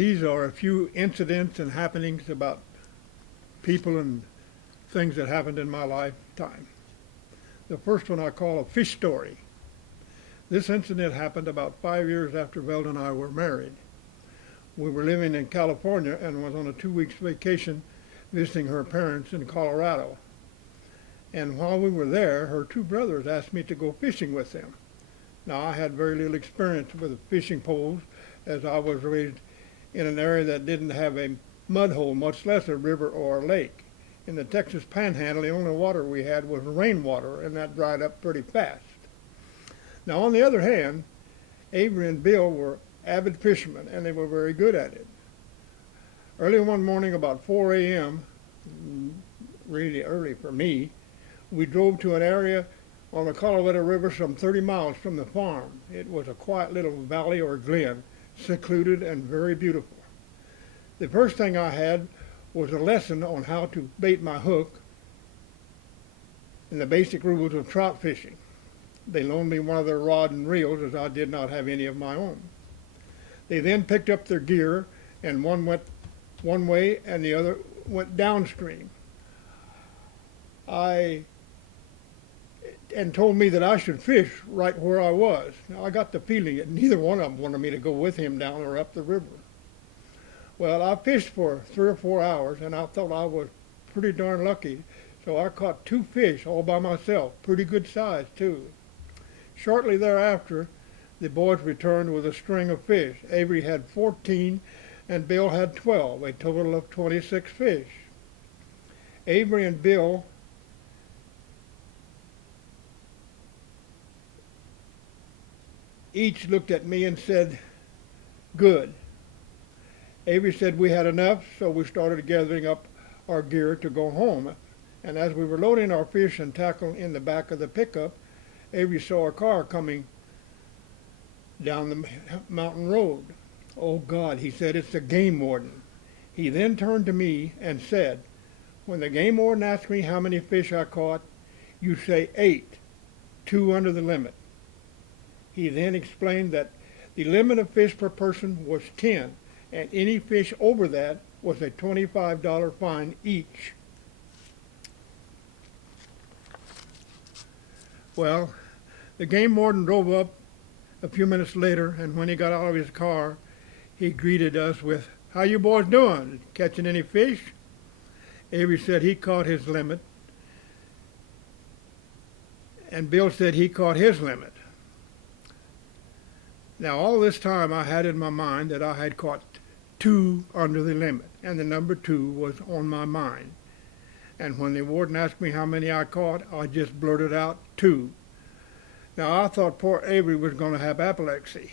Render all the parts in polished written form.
These are a few incidents and happenings about people and things that happened in my lifetime. The first one I call a fish story. This incident happened about 5 years after Velda and I were married. We were living in California and was on a 2 weeks vacation visiting her parents in Colorado. And while we were there, her two brothers asked me to go fishing with them. Now, I had very little experience with fishing poles, as I was raised in an area that didn't have a mud hole, much less a river or a lake. In the Texas Panhandle, the only water we had was rainwater, and that dried up pretty fast. Now, on the other hand, Avery and Bill were avid fishermen, and they were very good at it. Early one morning, about 4 a.m., really early for me, we drove to an area on the Colorado River some 30 miles from the farm. It was a quiet little valley or glen, secluded and very beautiful. The first thing I had was a lesson on how to bait my hook and the basic rules of trout fishing. They loaned me one of their rod and reels, as I did not have any of my own. They then picked up their gear, and one went one way and the other went downstream. And told me that I should fish right where I was. Now, I got the feeling that neither one of them wanted me to go with him down or up the river. Well, I fished for 3 or 4 hours, and I thought I was pretty darn lucky. So I caught 2 fish all by myself, pretty good size too. Shortly thereafter, the boys returned with a string of fish. Avery had 14 and Bill had 12, a total of 26 fish. Avery and Bill each looked at me and said, "Good." Avery said we had enough, so we started gathering up our gear to go home. And as we were loading our fish and tackle in the back of the pickup, Avery saw a car coming down the mountain road. "Oh God," he said, "it's the game warden." He then turned to me and said, "When the game warden asks me how many fish I caught, you say 8, 2 under the limit." He then explained that the limit of fish per person was 10, and any fish over that was a $25 fine each. Well, the game warden drove up a few minutes later, and when he got out of his car, he greeted us with, "How you boys doing? Catching any fish?" Avery said he caught his limit, and Bill said he caught his limit. Now, all this time I had in my mind that I had caught 2 under the limit, and the number 2 was on my mind. And when the warden asked me how many I caught, I just blurted out 2. Now, I thought poor Avery was going to have epilepsy.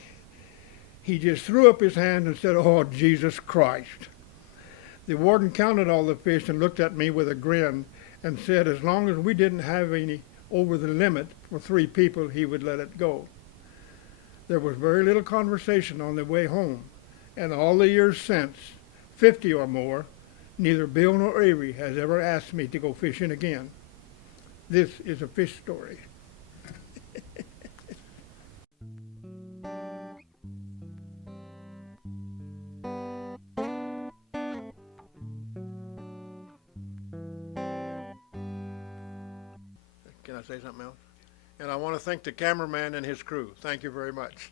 He just threw up his hands and said, "Oh, Jesus Christ." The warden counted all the fish and looked at me with a grin and said as long as we didn't have any over the limit for 3 people, he would let it go. There was very little conversation on the way home, and all the years since, 50 or more, neither Bill nor Avery has ever asked me to go fishing again. This is a fish story. Can I say something else? And I want to thank the cameraman and his crew. Thank you very much.